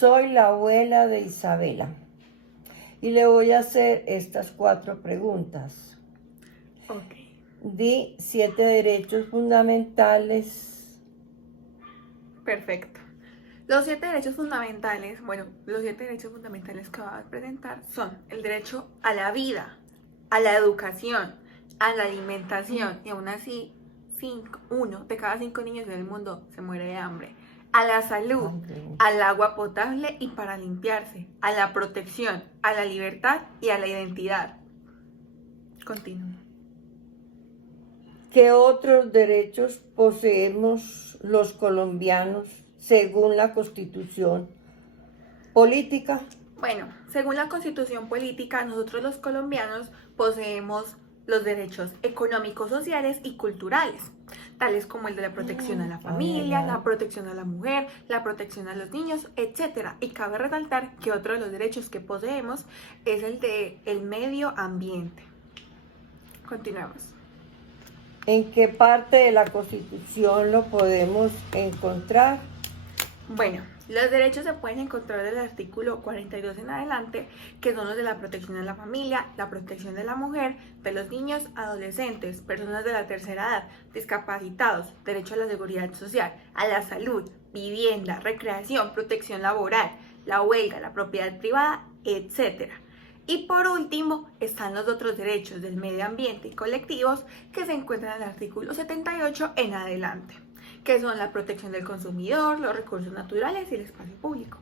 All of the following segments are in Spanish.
Soy la abuela de Isabela y le voy a hacer estas 4 preguntas. Ok. Di 7 derechos fundamentales. Perfecto. Los 7 derechos fundamentales, los 7 derechos fundamentales que voy a presentar son el derecho a la vida, a la educación, a la alimentación, y aún así, 1 de cada 5 niños en el mundo se muere de hambre, a la salud, al agua potable y para limpiarse, a la protección, a la libertad y a la identidad. Continúo. ¿Qué otros derechos poseemos los colombianos según la Constitución política? Bueno, según la Constitución política, nosotros los colombianos poseemos los derechos económicos, sociales y culturales, tales como el de la protección a la familia, la protección a la mujer, la protección a los niños, etc. Y cabe resaltar que otro de los derechos que poseemos es el de el medio ambiente. Continuemos. ¿En qué parte de la Constitución lo podemos encontrar? Bueno, los derechos se pueden encontrar del artículo 42 en adelante, que son los de la protección a la familia, la protección de la mujer, de los niños, adolescentes, personas de la tercera edad, discapacitados, derecho a la seguridad social, a la salud, vivienda, recreación, protección laboral, la huelga, la propiedad privada, etc. Y por último, están los otros derechos del medio ambiente y colectivos que se encuentran en el artículo 78 en adelante, que son la protección del consumidor, los recursos naturales y el espacio público.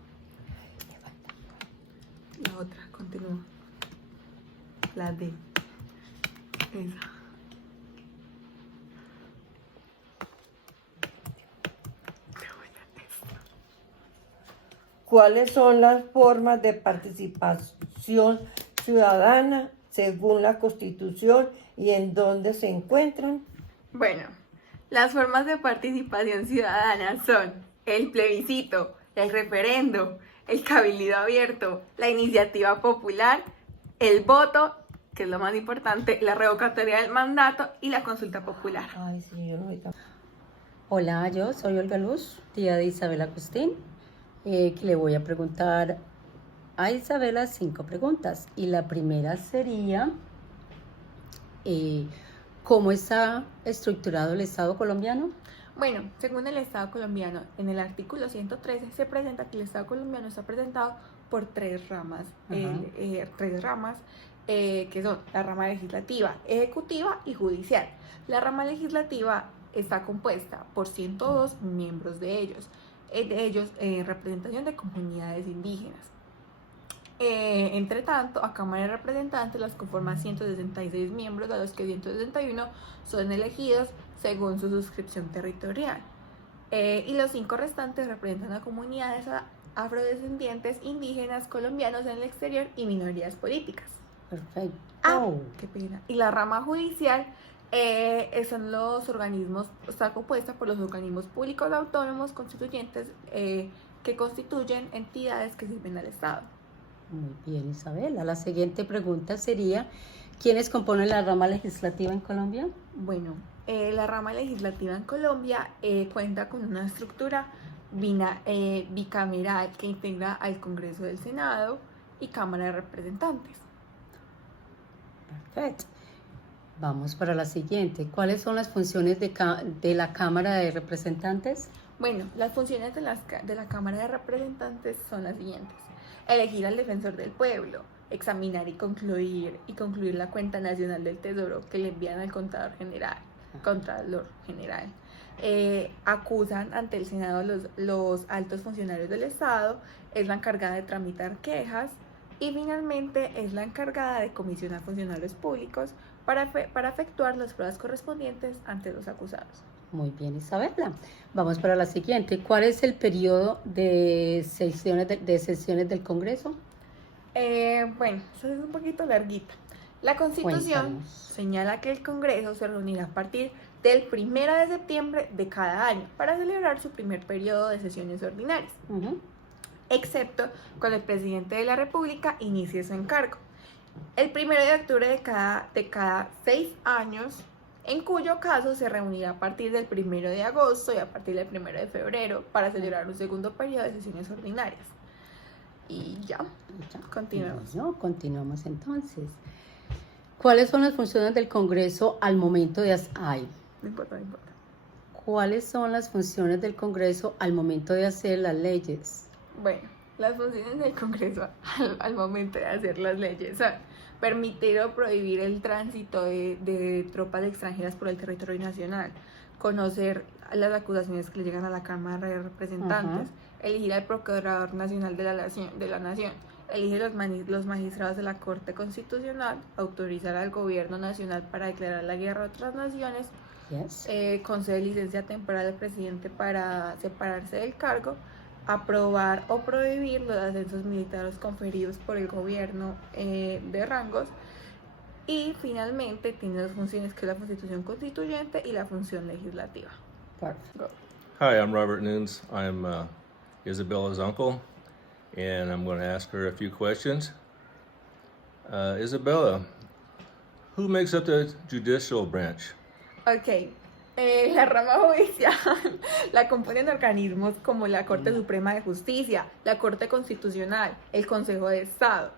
La otra, continúa. La D. Esa. ¿Cuáles son las formas de participación ciudadana según la Constitución y en dónde se encuentran? Bueno, las formas de participación ciudadana son el plebiscito, el referendo, el cabildo abierto, la iniciativa popular, el voto, que es lo más importante, la revocatoria del mandato y la consulta popular. Ay, sí, yo no soy tan... Hola, yo soy Olga Luz, tía de Isabela Agustín, que le voy a preguntar a Isabela 5 preguntas. Y la primera sería, ¿cómo está estructurado el Estado colombiano? Bueno, según el Estado colombiano, en el artículo 113 se presenta que el Estado colombiano está presentado por 3 ramas, que son la rama legislativa, ejecutiva y judicial. La rama legislativa está compuesta por 102 miembros de ellos representación de comunidades indígenas. Entre tanto, a Cámara de Representantes las conforman 166 miembros, de los que 161 son elegidos según su suscripción territorial. Y los 5 restantes representan a comunidades afrodescendientes, indígenas, colombianos en el exterior y minorías políticas. Perfecto. Qué pena. Y la rama judicial son los organismos, está compuesta por los organismos públicos autónomos constituyentes que constituyen entidades que sirven al Estado. Muy bien, Isabela. La siguiente pregunta sería, ¿quiénes componen la rama legislativa en Colombia? Bueno, la rama legislativa en Colombia cuenta con una estructura bicameral que integra al Congreso del Senado y Cámara de Representantes. Perfecto. Vamos para la siguiente. ¿Cuáles son las funciones de la Cámara de Representantes? Bueno, las funciones de la Cámara de Representantes son las siguientes: elegir al defensor del pueblo, examinar y concluir la cuenta nacional del Tesoro que le envían al Contralor General. Acusan ante el Senado los altos funcionarios del Estado, es la encargada de tramitar quejas y finalmente es la encargada de comisionar funcionarios públicos para efectuar las pruebas correspondientes ante los acusados. Muy bien, Isabela. Vamos para la siguiente. ¿Cuál es el periodo de sesiones del Congreso? Bueno, eso es un poquito larguita. La Constitución señala que el Congreso se reunirá a partir del 1 de septiembre de cada año para celebrar su primer periodo de sesiones ordinarias, excepto cuando el presidente de la República inicie su encargo. El 1 de octubre de cada 6 años, en cuyo caso se reunirá a partir del 1 de agosto y a partir del 1 de febrero para celebrar un segundo periodo de sesiones ordinarias. Y ya, Ya. continuemos. Bueno, continuamos entonces. ¿Cuáles son las funciones del Congreso al momento de Ay, No importa, no importa. ¿Cuáles son las funciones del Congreso al momento de hacer las leyes? Bueno, las funciones del Congreso al momento de hacer las leyes son permitir o prohibir el tránsito de tropas extranjeras por el territorio nacional, conocer las acusaciones que le llegan a la Cámara de Representantes, elegir al Procurador Nacional de la Nación, elegir los magistrados de la Corte Constitucional, autorizar al Gobierno Nacional para declarar la guerra a otras naciones, Yes. conceder licencia temporal al presidente para separarse del cargo, aprobar o prohibir los ascensos militares conferidos por el gobierno de rangos, y finalmente tiene dos funciones, que es la función constituyente y la función legislativa. Perfect. Go. Hi, I'm Robert Nunes. I'm Isabella's uncle, and I'm going to ask her a few questions. Isabella, who makes up the judicial branch? Ok, la rama judicial la componen organismos como la Corte Suprema de Justicia, la Corte Constitucional, el Consejo de Estado,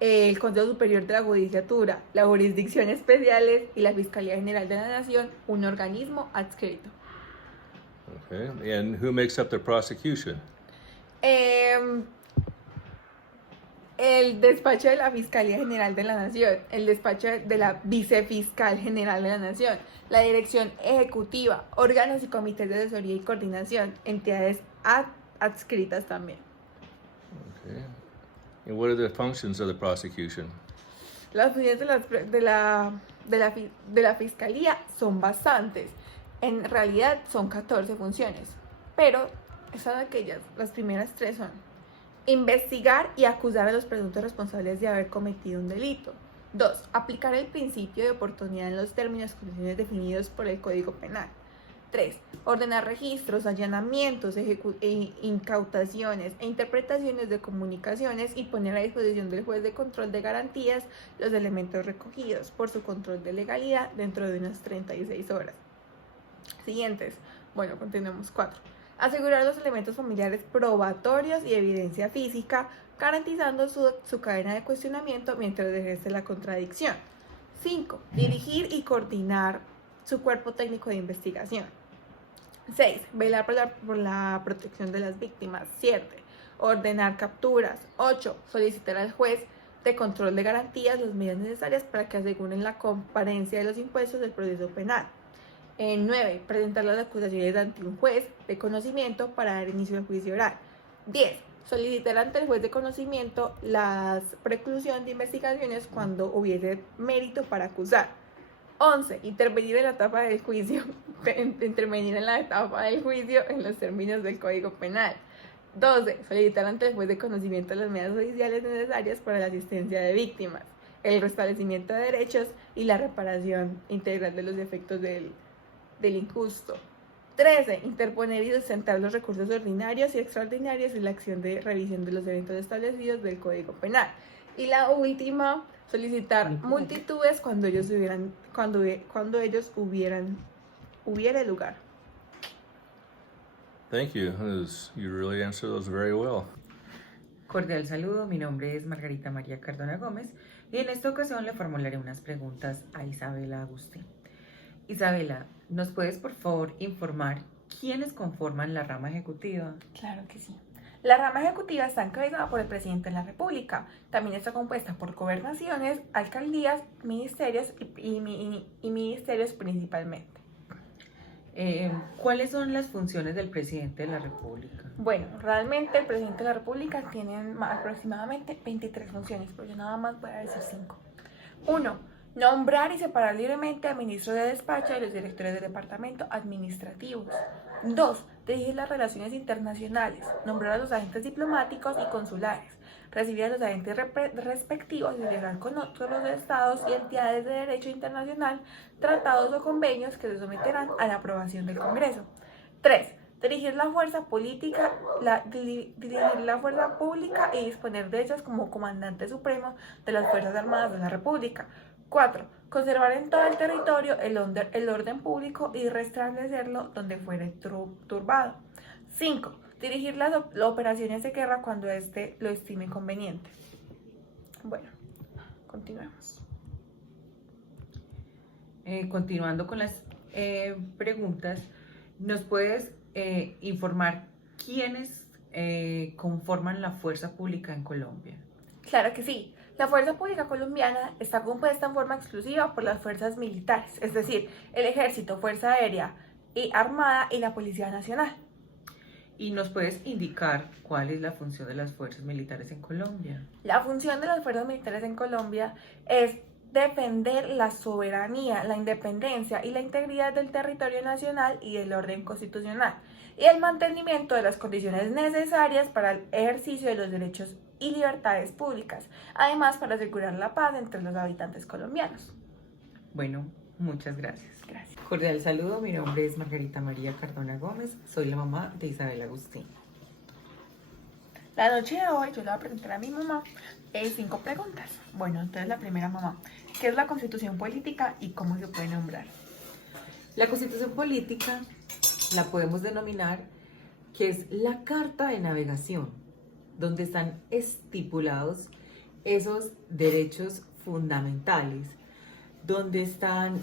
el Consejo Superior de la Judicatura, la Jurisdicción Especiales y la Fiscalía General de la Nación, un organismo adscrito. Okay, and who makes up the prosecution? El despacho de la Fiscalía General de la Nación, el despacho de la Vicefiscal General de la Nación, la Dirección Ejecutiva, órganos y comités de asesoría y coordinación, entidades adscritas también. Okay, and what are the functions of the prosecution? Las funciones de la Fiscalía son bastantes. En realidad son 14 funciones, pero esas son aquellas, las primeras 3 son: investigar y acusar a los presuntos responsables de haber cometido un delito. 2. Aplicar el principio de oportunidad en los términos y condiciones definidos por el Código Penal. 3. Ordenar registros, allanamientos, incautaciones e interpretaciones de comunicaciones y poner a disposición del juez de control de garantías los elementos recogidos por su control de legalidad dentro de unas 36 horas. Siguientes. Bueno, continuemos. 4. Asegurar los elementos familiares probatorios y evidencia física, garantizando su cadena de cuestionamiento mientras ejerce la contradicción. 5. Dirigir y coordinar su cuerpo técnico de investigación. 6. Velar por la protección de las víctimas. 7. Ordenar capturas. 8. Solicitar al juez de control de garantías las medidas necesarias para que aseguren la comparencia de los impuestos del proceso penal. 9. Presentar las acusaciones ante un juez de conocimiento para dar inicio al juicio oral. 10. Solicitar ante el juez de conocimiento la preclusión de investigaciones cuando hubiese mérito para acusar. 11. Intervenir en la etapa del juicio. Intervenir en la etapa del juicio en los términos del Código Penal. 12. Solicitar ante el juez de conocimiento las medidas judiciales necesarias para la asistencia de víctimas, el restablecimiento de derechos y la reparación integral de los efectos del injusto. 13. Interponer y sustentar los recursos ordinarios y extraordinarios en la acción de revisión de los eventos establecidos del Código Penal. Y la última, solicitar multitudes cuando ellos hubiera lugar. Thank you. You really answered those very well. Cordial saludo, mi nombre es Margarita María Cardona Gómez y en esta ocasión le formularé unas preguntas a Isabela Agustín. Isabela, ¿nos puedes por favor informar quiénes conforman la rama ejecutiva? Claro que sí. La rama ejecutiva está encabezada por el presidente de la República. También está compuesta por gobernaciones, alcaldías, ministerios y ministerios principalmente. ¿Cuáles son las funciones del presidente de la República? Bueno, realmente el presidente de la República tiene aproximadamente 23 funciones, pero yo nada más voy a decir 5. 1. Nombrar y separar libremente al ministro de despacho y los directores del departamento administrativos. 2. Dirigir las relaciones internacionales, nombrar a los agentes diplomáticos y consulares, recibir a los agentes respectivos y celebrar con otros estados y entidades de derecho internacional tratados o convenios que se someterán a la aprobación del Congreso. 3. Dirigir la fuerza política, dirigir la fuerza pública y disponer de ellas como comandante supremo de las Fuerzas Armadas de la República. 4. Conservar en todo el territorio el orden público y restablecerlo donde fuere turbado. 5. dirigir las operaciones de guerra cuando éste lo estime conveniente. Bueno, continuemos. Continuando con las preguntas, ¿nos puedes informar quiénes conforman la fuerza pública en Colombia? Claro que sí. La Fuerza Pública Colombiana está compuesta en forma exclusiva por las fuerzas militares, es decir, el Ejército, Fuerza Aérea y Armada y la Policía Nacional. ¿Y nos puedes indicar cuál es la función de las fuerzas militares en Colombia? La función de las fuerzas militares en Colombia es defender la soberanía, la independencia y la integridad del territorio nacional y del orden constitucional, y el mantenimiento de las condiciones necesarias para el ejercicio de los derechos y libertades públicas, además para asegurar la paz entre los habitantes colombianos. Bueno, muchas gracias. Gracias. Cordial saludo, mi nombre es Margarita María Cardona Gómez, soy la mamá de Isabel Agustín. La noche de hoy yo le voy a preguntar a mi mamá 5 preguntas. Bueno, entonces la primera, mamá, ¿qué es la Constitución Política y cómo se puede nombrar? La Constitución Política la podemos denominar que es la carta de navegación, donde están estipulados esos derechos fundamentales, donde están,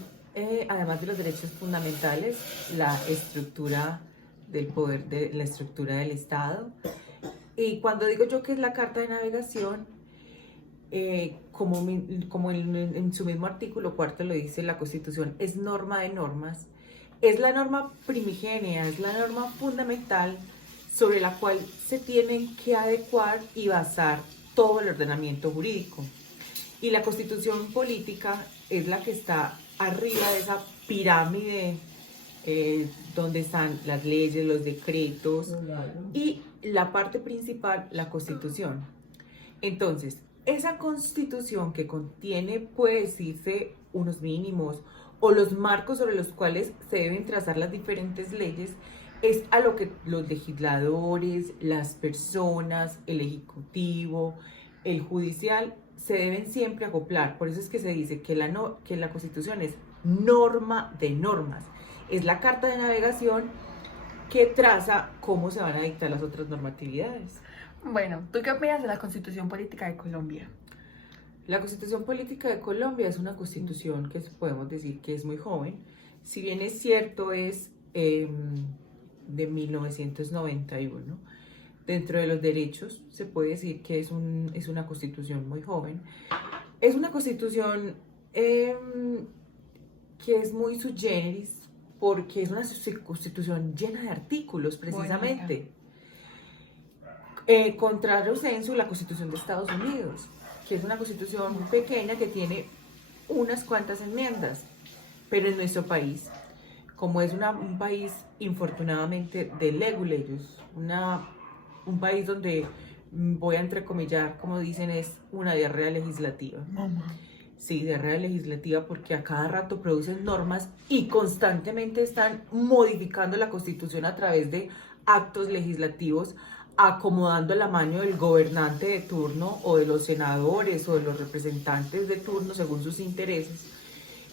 además de los derechos fundamentales, la estructura del poder, la estructura del Estado. Y cuando digo yo que es la carta de navegación, como en su mismo artículo 4 lo dice, la Constitución es norma de normas, es la norma primigenia, es la norma fundamental sobre la cual se tienen que adecuar y basar todo el ordenamiento jurídico. Y la Constitución Política es la que está arriba de esa pirámide donde están las leyes, los decretos y la parte principal, la Constitución. Entonces, esa Constitución que contiene, puede decirse, unos mínimos o los marcos sobre los cuales se deben trazar las diferentes leyes, es a lo que los legisladores, las personas, el ejecutivo, el judicial, se deben siempre acoplar. Por eso es que se dice que la Constitución es norma de normas. Es la carta de navegación que traza cómo se van a dictar las otras normatividades. Bueno, ¿tú qué opinas de la Constitución Política de Colombia? La Constitución Política de Colombia es una constitución que podemos decir que es muy joven. Si bien es cierto, es de 1991. Dentro de los derechos se puede decir que es una constitución muy joven. Es una constitución que es muy sui generis porque es una constitución llena de artículos, precisamente. Contrario censo, la Constitución de Estados Unidos, que es una constitución pequeña que tiene unas cuantas enmiendas, pero en nuestro país, como es un país infortunadamente de leguleyos, un país donde, voy a entrecomillar, como dicen, es una diarrea legislativa. Sí, diarrea legislativa, porque a cada rato producen normas y constantemente están modificando la Constitución a través de actos legislativos, acomodando la mano del gobernante de turno o de los senadores o de los representantes de turno según sus intereses.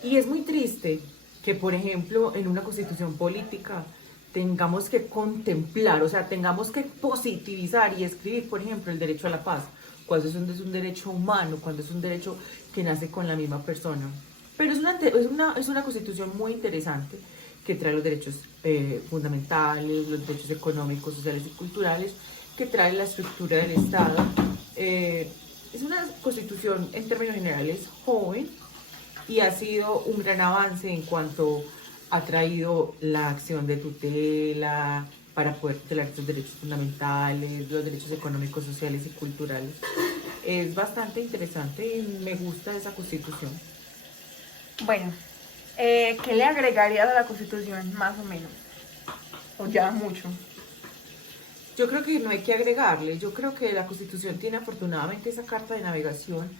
Y es muy triste que, por ejemplo, en una constitución política tengamos que contemplar, o sea, tengamos que positivizar y escribir, por ejemplo, el derecho a la paz, cuando es un derecho humano, cuando es un derecho que nace con la misma persona. Pero es una constitución muy interesante que trae los derechos fundamentales, los derechos económicos, sociales y culturales, que trae la estructura del Estado. Es una constitución, en términos generales, joven, y ha sido un gran avance en cuanto ha traído la acción de tutela para poder tutelar estos derechos fundamentales, los derechos económicos, sociales y culturales. Es bastante interesante y me gusta esa constitución. Bueno, ¿qué le agregarías a la Constitución, más o menos? O ya mucho. Yo creo que no hay que agregarle. Yo creo que la Constitución tiene afortunadamente esa carta de navegación,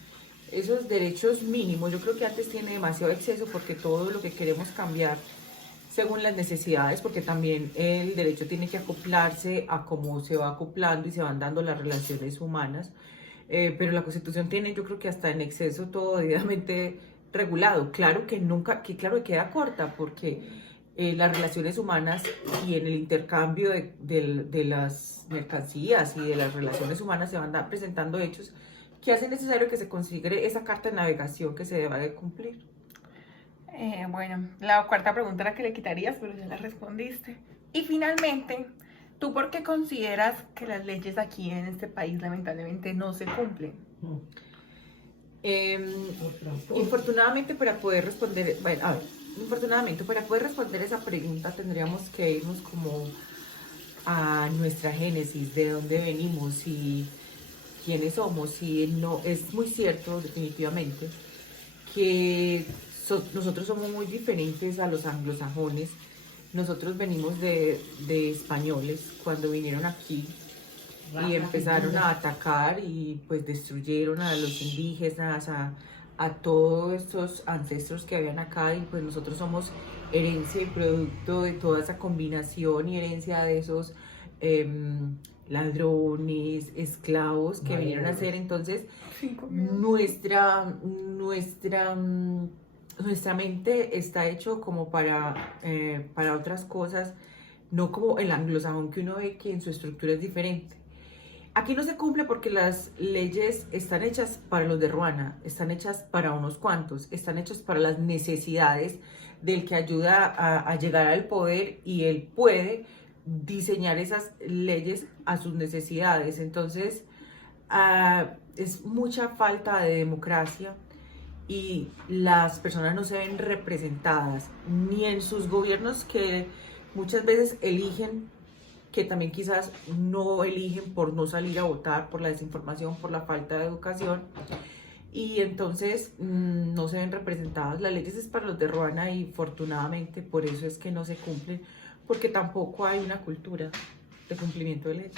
esos derechos mínimos. Yo creo que antes tiene demasiado exceso porque todo lo que queremos cambiar según las necesidades, porque también el derecho tiene que acoplarse a cómo se va acoplando y se van dando las relaciones humanas. Pero la Constitución tiene, yo creo que hasta en exceso, todo debidamente regulado. Claro que claro que queda corta, porque las relaciones humanas y en el intercambio de las mercancías y de las relaciones humanas se van presentando hechos que hacen necesario que se considere esa carta de navegación que se deba de cumplir. Bueno, la cuarta pregunta era que le quitarías, pero ya la respondiste. Y finalmente, ¿tú por qué consideras que las leyes aquí en este país lamentablemente no se cumplen? Infortunadamente para poder responder, bueno, a ver, infortunadamente para poder responder esa pregunta tendríamos que irnos como a nuestra génesis, de dónde venimos y quiénes somos. Y no, es muy cierto definitivamente que nosotros somos muy diferentes a los anglosajones. Nosotros venimos de españoles cuando vinieron aquí y empezaron a atacar y pues destruyeron a los indígenas, a todos estos ancestros que habían acá, y pues nosotros somos herencia y producto de toda esa combinación y herencia de esos ladrones, esclavos que vinieron a ser. Entonces nuestra mente está hecho como para otras cosas, no como el anglosajón que uno ve que en su estructura es diferente. Aquí no se cumple porque las leyes están hechas para los de Ruana, están hechas para unos cuantos, están hechas para las necesidades del que ayuda a llegar al poder, y él puede diseñar esas leyes a sus necesidades. Entonces, es mucha falta de democracia y las personas no se ven representadas ni en sus gobiernos, que muchas veces eligen, que también quizás no eligen por no salir a votar, por la desinformación, por la falta de educación, y entonces no se ven representadas. Las leyes es para los de Ruana y afortunadamente por eso es que no se cumplen, porque tampoco hay una cultura de cumplimiento de leyes.